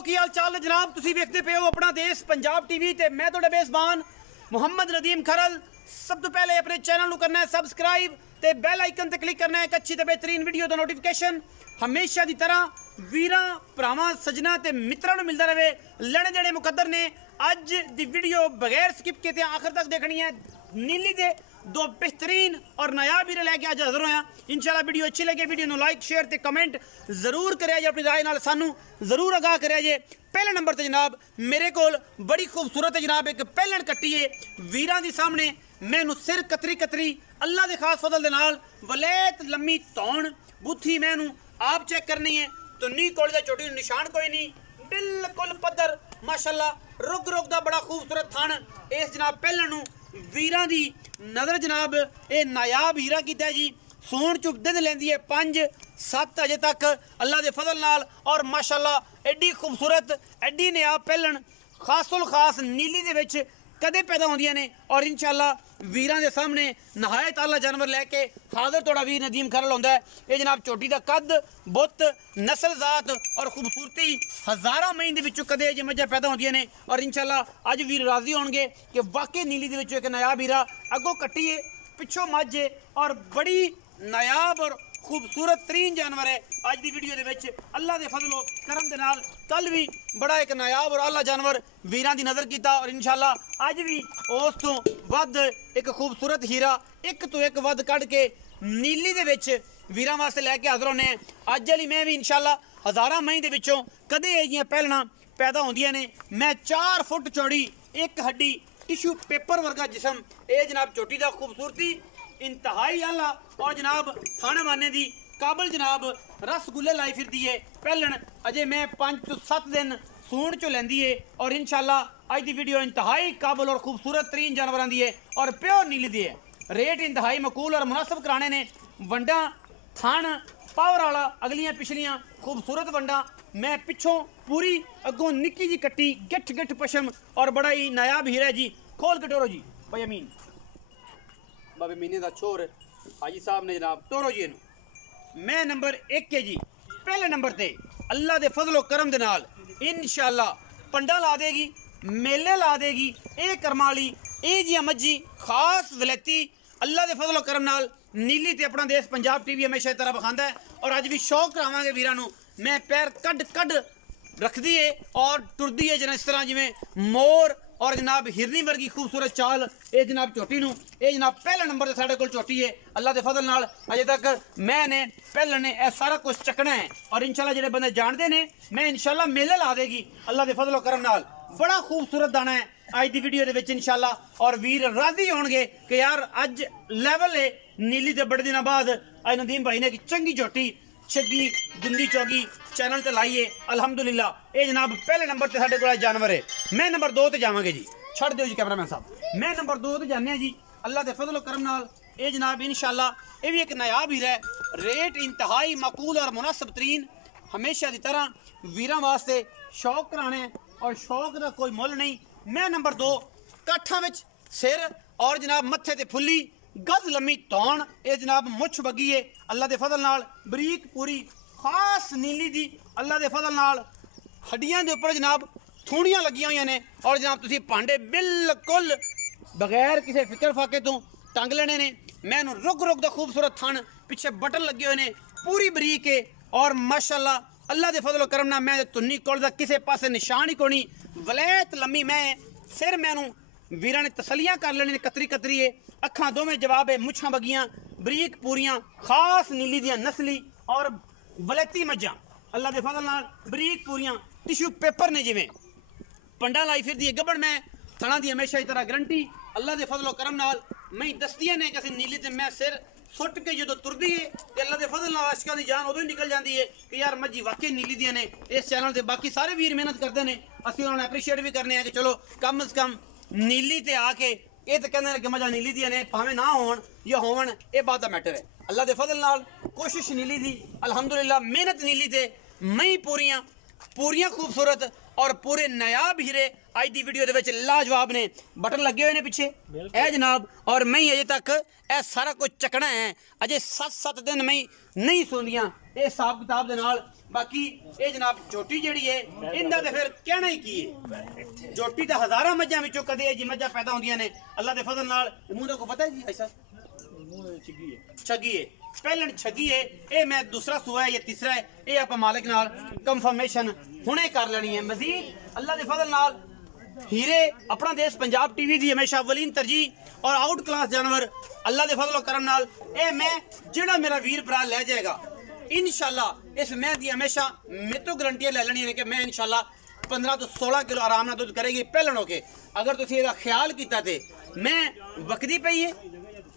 सुनाओ की हाल चाल है जनाब। तुसी वेखदे पे हो अपना देश पंजाब टीवी ते मैं तुहाडा मेज़बान मुहम्मद नदीम खरल। सब तो पहले अपने चैनल करना है सबसक्राइब ते बैल आइकन ते क्लिक करना है एक अच्छी ते बेहतरीन वीडियो दा नोटिफिकेशन हमेशा की तरह वीरां भरावां सजना ते मित्रां नूं मिलदा रहे। लेने देने मुकद्दर ने अज दी वीडियो बगैर स्किप किए आखिर तक देखनी है। नीली दे दो बेहतरीन और नायाब हीरे लैके अज हाजिर होया। इंशाल्लाह वीडियो अच्छी लगे वीडियो नूं लाइक शेयर ते कमेंट जरूर करे जे, अपनी राय नाल सानू जरूर आगाह करे जे। पहले नंबर ते जनाब मेरे कोल बड़ी खूबसूरत है जनाब एक पहलन कट्टी है वीरां दी सामने। मैनू सिर कतरी कतरी अल्लाह के खास फजल दे नाल वलैत लम्मी तौण बुथी मैनू आप चेक करनी है तो नी कोल दा चोटी निशान कोई नहीं, बिल्कुल पद्धर माशाल्लाह रुग रुग दा बड़ा खूबसूरत थन। इस जनाब पहलन नूं वीरां दी नज़र जनाब ये नायाब हीरा कीता है जी। सूण चुप दिन लैंदी है 5-7 अजे तक अल्लाह के फजल नाल और माशाल्लाह एडी खूबसूरत एडी नायाब पहलन खासुल खास नीली दे विच कदे पैदा होंदियां ने और इंशाल्लाह वीरां दे सामने नहायत आला जानवर लैके हाजिर तोड़ा वीर नदीम खरल होंदा है। ये जनाब चोटी दा कद बुत नस्ल जात और खूबसूरती हज़ारां महीने दे विचों कदे जे मज्जां पैदा होंदियां ने और इंशाल्लाह अज वीर राजी होणगे कि वाकई नीली दे विचों एक नायाब हीरा अगों कट्टी है पिछों मझ है और बड़ी नायाब और खूबसूरत तरीन जानवर है। अज की वीडियो दे विच अल्लाह के फजलो करम दे नाल कल भी बड़ा एक नायाब और आला जानवर वीरां दी नज़र कीता और इंशाल्लाह अज भी उस तो वध एक खूबसूरत हीरा एक तो एक वध कढ़ के नीली दे विच वीरां वास्ते लैके हाज़र होने। अज वाली मैं भी इंशाल्लाह हज़ारां मही दे विचों कदे इहियां पहलना पैदा होंदियां ने। मैं 4 फुट चौड़ी एक हड्डी टिशू पेपर वर्गा जिसम ये जनाब चोटी दा खूबसूरती इंतहाई आला और जनाब खाने माने दी काबल जनाब रसगुल्ले लाई फिरदी है। पहलन अजे मैं 5 तो 7 दिन सूण चो लैंदी है और इंशाल्लाह अज की वीडियो इंतहाई काबल और खूबसूरत तरीन जानवरां दी है और प्योर नीली दी है। रेट इंतहाई मकूल और मुनासिब कराने ने। वंडा थान पावर वाला अगलियां पिछलियां खूबसूरत वंडा मैं पिछों पूरी अगों निक्की जी कट्टी गिठ गिठ पशम और बड़ा ही नायाब हीरा है जी। खोल के टोरो जी भाई अमीन बाबे मीने का छोर हाजी साहब ने जनाब टोरो जी इनू। मैं नंबर 1 है जी। पहले नंबर ते अल्लाह के फजलो करम दे नाल इंशाल्लाह पंडा ला देगी मेले ला देगी ये करमाली ये जी मज्जी खास वलैती अल्लाह के फजलो करम नाल नीली ते अपना देश पंजाब टीवी हमेशा तरह बखांदा है और अज भी शौक करावांगे वीरां नूं। मैं पैर कड कड रखदी है और टुरदी है जिस तरह जिवें मोर और जनाब हिरनी वर्गी खूबसूरत चाल ये जनाब चोटी नूं। ये जनाब पहले नंबर से साढ़े कोल चोटी है अल्लाह के फजल नाल। अजे तक मैंने पहले ने यह सारा कुछ चकना है और इंशाल्लाह जिहड़े बंदे जानते ने मैं इंशाल्लाह मेले ला देगी अल्लाह के फजलो करम नाल। बड़ा खूबसूरत दाना है अज की वीडियो के इंशाल्लाह और वीर राजी होणगे कि यार अज लैवल है नीली ते बड़े दिनों बाद अज नदीम भाई ने एक चंगी चोटी छगी जिंदी चौगी चैनल ते लाइए अल्हम्दुलिल्लाह। ये जनाब पहले नंबर ते साडे कोल जानवर है। मैं नंबर 2 ते जावांगे जी। छड़ दिओ जी कैमरामैन साहब। मैं नंबर 2 ते जाने जी अल्लाह के फजलो करम नाल। ये जनाब इंशाल्लाह ये भी एक नायाब हीरा है। रेट इंतहाई माकूल और मुनासिब तरीन हमेशा की तरह वीरां वास्ते शौक कराने और शौक का कोई मुल नहीं। मैं नंबर 2 काठा विच सिर और जनाब मत्थे ते फुल्ली गज लम्मी तौण ये जनाब मुछ बगी है अल्लाह के फजल नाल बरीक पूरी खास नीली दी अल्लाह के फजल नाल हड्डियां के उपर जनाब थूणियां लगियां हुई ने और जनाब तुसीं भांडे बिल्कुल बगैर किसी फिक्र फाके तो टंग लेने ने। मैनू रुग रुग दा खूबसूरत थन पिछे बटन लगे हुए ने पूरी बरीक है और माशाल्लाह अल्लाह के फजलो करम नाल मैं तुन्नी कोल दा किसी पासे निशान ही कोनी वलैत लम्मी मैं सिर मैनू वीरां ने तसलियां कर लेने कतरी कतरी है अखां दोवें जवाब है मुछां बगियां बरीक पूरियां खास नीली दियां नस्ली और वलैती मज्जां अल्लाह के फजल नाल बरीक पूरियां टिशू पेपर ने जिवें पंडा लाई फिरदी है गबड़ में थणा दी हमेशा ही तरह गारंटी अल्लाह के फजलो करम नाल मैं दसदियां ने कि नीली ते मैं सिर सुट के जो तुरदी है तो अल्लाह के फजल नाल आशिकां दी जान उदों ही निकल जाती है कि यार मज्जी वाकई नीली दियां ने। इस चैनल से बाकी सारे वीर मेहनत करते हैं असीं उन्होंने एप्रीशिएट भी करने कि चलो कम अज़ कम नीली ते आके ये तो कहते हैं कि मजा नीली दियां ने भावें ना होण या होवन ये बात का मैटर है। अल्लाह के फजल नाल कोशिश नीली दी अल्हम्दुलिल्लाह मेहनत नीली ते मई पूरियां पूरियां खूबसूरत और पूरे नायाब हीरे अज की वीडियो के लाजवाब ने बटन लगे हुए ने पिछे ए जनाब और मई अजे तक यह सारा कुछ चकना है। अजे 7-7 दिन मई नहीं सुनिया ये हिसाब किताब के नाल बाकी ये जनाब झोटी जेड़ी है इनदा ते फिर कहना ही की है। झोटी तो हजारां मज्जां विचों कदे जी मज्जां पैदा होंदियां ने अल्लाह दे फजल नाल। मूंह को पता है जी ऐसा छगी है पहलन छगी है। ये मैं दूसरा सुआ है या तीसरा है ये आप मालिक नाल कंफर्मेशन हुणे कर लेनी है। मजीद अल्लाह दे फजल नाल हीरे अपना देश पंजाब टीवी दी हमेशा अवलीन तरजीह और आउट क्लास जानवर अल्लाह दे फजल करम नाल ए मैं जेड़ा मेरा वीर भरा ले जाएगा इंशाल्लाह इस मैं दी हमेशा मेरे तो गारंटियां ले लेनी है कि मैं इंशाल्लाह 15 तो 16 किलो आराम नाल दूध करेगी पहलन होके। अगर तुसीं इहदा ख्याल कीता ते मैं वकदी पई है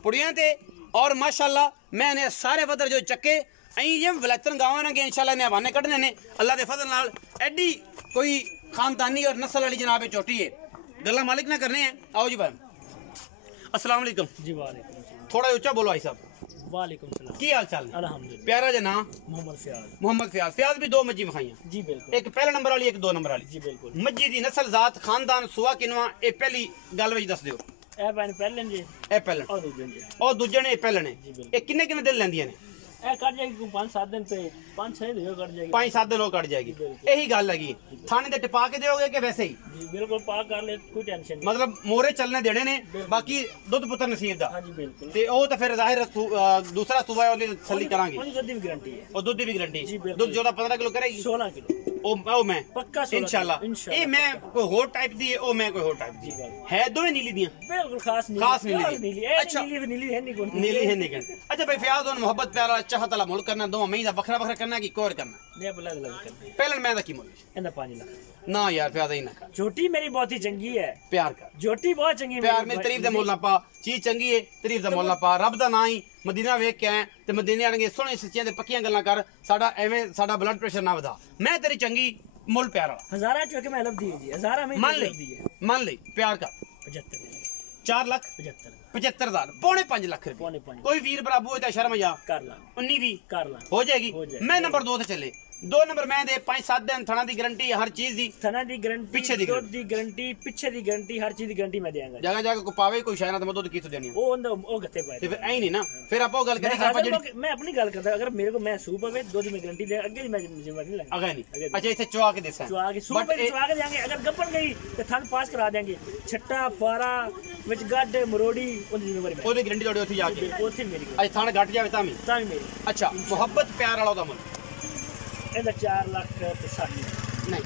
पुड़ियां ते और माशाल्लाह मैंने सारे वदर जो चक्के अं जिम वलैतन गाँव ने इंशाल्लाह ने हवाने कढ़ने ने अल्लाह दे फजल नाल एडी कोई खानदानी और नस्ल वाली जनाब चोटी है। गल्ला मालिक ना करने हैं। आओ जी भाई अस्सलाम वालेकुम जी। वालेकुम थोड़ा ऊंचा बोलो भाई साहब। वालेकुम सलाम। की हाल चाल? अल्हम्दुलिल्लाह। प्यारा जा नाम? मोहम्मद फयाज। मोहम्मद फयाज। फयाज भी दो मज्जी विखाइयां जी बिल्कुल। एक पहले नंबर वाली एक 2 नंबर वाली जी बिल्कुल। मज्जी दी नस्ल जात खानदान सुआ किनवा ए पहली गल विच दस दियो। ए पैन पहले जी ए पहले और दूजे जी और दूजे ने ए पहले ने जी बिल्कुल। ए किन्ने किन्ने दिन लेंदियां ने? ए कट जाएगी 5-7 दिन पे 5-6 दिन कट जाएगी 5-7 दिन कट जाएगी। यही गल लगी थाने ते टिपा के दोगे कि वैसे ही? जी बिल्कुल पाक कर ले कोई टेंशन नहीं। मतलब मोरे चलने देने ने बाकी दुध पुत्र नसीब दा। हां जी बिल्कुल। ते ओ तो फिर जाहिर दूसरा सुबह वाली तसल्ली करांगे। और दुध की गारंटी है और दूध की भी गारंटी जी बिल्कुल। दूध 14-15 किलो करेगी 16 किलो ओ मैं पक्का 16 इंशाल्लाह। ये मैं कोई होर टाइप दी है ओ मैं कोई होर टाइप दी है दोवें नीली दियां बिल्कुल खास नीली। खास नीली नीली अच्छा नीली नीली है नहीं कोई नीली है नहीं अच्छा भाई फयाज और मोहब्बत प्यार वाला चाहत वाला मुल्क करना दो मई दा बखरा बखरा करना की कोर करना ने अलग अलग करना पहले मैं दा की मुल इंदा 5 लाख ना यार फयाज ही ना कर झोटी मेरी बहुत ही चंगी है। प्यार कर झोटी बहुत चंगी प्यार में तारीफ दे मुल ना पा चीज चंगी है तारीफ दा मुल ना पा रब दा ना ही मदीना वेख के आए ते मदीने आणगे सोहने सच्चियां ते पक्कियां गल्लां कर साडा एवें साडा ब्लड प्रेशर ना वधा। मैं तेरी चंगी मुल प्यार वाला हजारा चौके में लब दी जी हजारा में मान ले प्यार कर 75 4 लाख 75,000 पौने 5 लाख रुपए पौने 5 कोई वीर बराबू होता शर्म जा कर ला 19 भी कर ला हो जाएगी। मैं नंबर 2 ते चले 2 नंबर मैं दे 5-7 दिन थना दी गारंटी हर चीज दी थना दी गारंटी पीछे दी दूध दी गारंटी पीछे दी गारंटी हर चीज दी गारंटी मैं देंगा। जगह जगह को पावे कोई शायना तो मैं दूध किथों देनी ओ ओ गते पाए ते फिर ऐ नहीं ना फिर आपो गल करें आप जेडी मैं अपनी गल करदा अगर मेरे को मैं सूप पवे दूध में गारंटी दे आगे मैं जिम्मेदारी नहीं लेंगा अगे नहीं अच्छा इथे चुआ के देसा चुआ के सूप पे चुआ के देंगे अगर गप्पन गई तो थन पास करा देंगे छट्टा पारा विच गड मरोड़ी ओदी जिम्मेदारी मैं ओदी गारंटी तोड़े ओथे जाके ओथे मेरी अच्छा थाने घट जावे तामी मेरी अच्छा मोहब्बत प्यार वाला ओदा मुल ਇਹਦਾ 4 ਲੱਖ ਤੇ 60 नहीं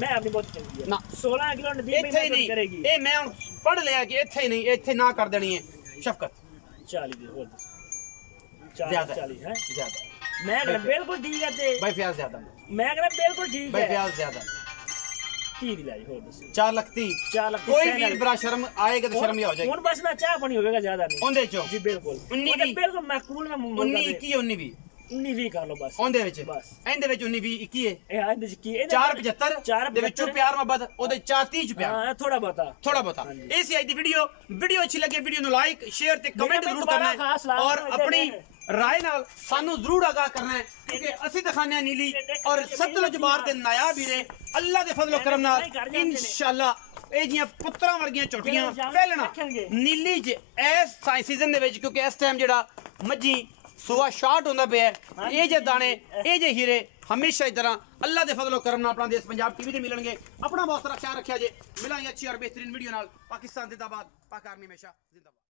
मैं अपनी बहुत चंगी है ना 16 किलो नदी इथे ही नहीं करेगी ए मैं हुन पढ़ लिया कि इथे ही नहीं इथे ना कर देनी है शफकत 40 दी और ज्यादा 40 है ज्यादा मैं कहना बिल्कुल ठीक है ते भाई फ्याज ज्यादा मैं कहना बिल्कुल ठीक भाई है फ्याज ज्यादा 30 दी लाई और दस 4 लाख 30 4 लाख कोई वीर बड़ा शर्म आएगा तो शर्म ही हो जाएगी ਹੁਣ ਬਸ ਨਾ ਚਾਹ ਪਾਣੀ ਹੋਵੇਗਾ ਜ਼ਿਆਦਾ ਨਹੀਂ ਉਹਦੇ ਚੋਂ ਜੀ ਬਿਲकुल 19 ਉਹਦੇ ਬਿਲकुल ਮਾਕੂਲ ਮੈਂ 19 21 19 20 19 20 ਕਰ ਲਓ ਬਸ ਉਹਦੇ ਵਿੱਚ ਬਸ ਇਹਦੇ ਵਿੱਚ 19 20 21 ਹੈ ਇਹ ਇਹਦੇ ਚ ਕੀ ਇਹ 475 ਦੇ ਵਿੱਚੋਂ ਪਿਆਰ ਮੁਹੱਬਤ ਉਹਦੇ 430 ਚ ਪਿਆਰ ਹਾਂ ਥੋੜਾ ਬਹੁਤਾ ਥੋੜਾ ਬਹੁਤਾ ਇਹ ਸੀ ਅੱਜ ਦੀ ਵੀਡੀਓ ਅੱਛੀ ਲੱਗੇ ਵੀਡੀਓ ਨੂੰ ਲਾਈਕ ਸ਼ੇਅਰ ਤੇ ਕਮੈਂਟ ਜ਼ਰੂਰ ਕਰਨਾ ਹੈ ਔਰ ਆਪਣੀ ਰਾਏ ਨਾਲ ਸਾਨੂੰ ਜ਼ਰੂਰ ਆਗਾਹ ਕਰਨਾ ਹੈ ਕਿਉਂਕਿ ਅਸੀਂ ਦਿਖਾਉਂਦੇ ਹਾਂ ਨੀਲੀ ਔਰ ਸਤਲੁਜ ਬਾਰ ਦੇ ਨਾਇਬ ਵੀਰੇ ਅੱਲਾ ਦੇ ਫਜ਼ਲ ਕਰਮ ਨਾਲ ਇਨਸ਼ਾਅੱਲਾ ਇਹ ਜੀਆਂ ਪੁੱਤਰਾਂ ਵਰਗੀਆਂ ਝੋਟੀਆਂ ਪਹਿਲਣਾ ਨੀਲੀ ਚ ਇਸ ਸੀਜ਼ਨ ਦੇ ਵਿੱਚ ਕਿਉਂਕਿ ਇਸ ਟਾਈਮ ਜਿਹੜਾ ਮੱਝੀ ਸੁਆ ਸ਼ਾਰਟ ਹੁੰਦਾ ਪਿਆ ਇਹ ਜੇ ਦਾਣੇ ਇਹ ਜੇ ਹੀਰੇ ਹਮੇਸ਼ਾ ਇਸ ਤਰ੍ਹਾਂ ਅੱਲਾ ਦੇ ਫਜ਼ਲ ਕਰਮ ਨਾਲ ਆਪਣਾ ਦੇਸ਼ ਪੰਜਾਬ ਟੀਵੀ ਤੇ ਮਿਲਣਗੇ। ਆਪਣਾ ਬਹੁਤ ਸਾਰਾ ਖਿਆਲ ਰੱਖਿਆ ਜੇ ਮਿਲਾਂਗੇ ਅੱਛੀ ਔਰ ਬਿਹਤਰੀਨ ਵੀਡੀਓ ਨਾਲ। ਪਾਕਿਸਤਾਨ ਜ਼ਿੰਦਾਬਾਦ, ਪਾਕ ਆਰਮੀ ਹਮੇਸ਼ਾ ਜ਼ਿੰਦਾਬਾਦ।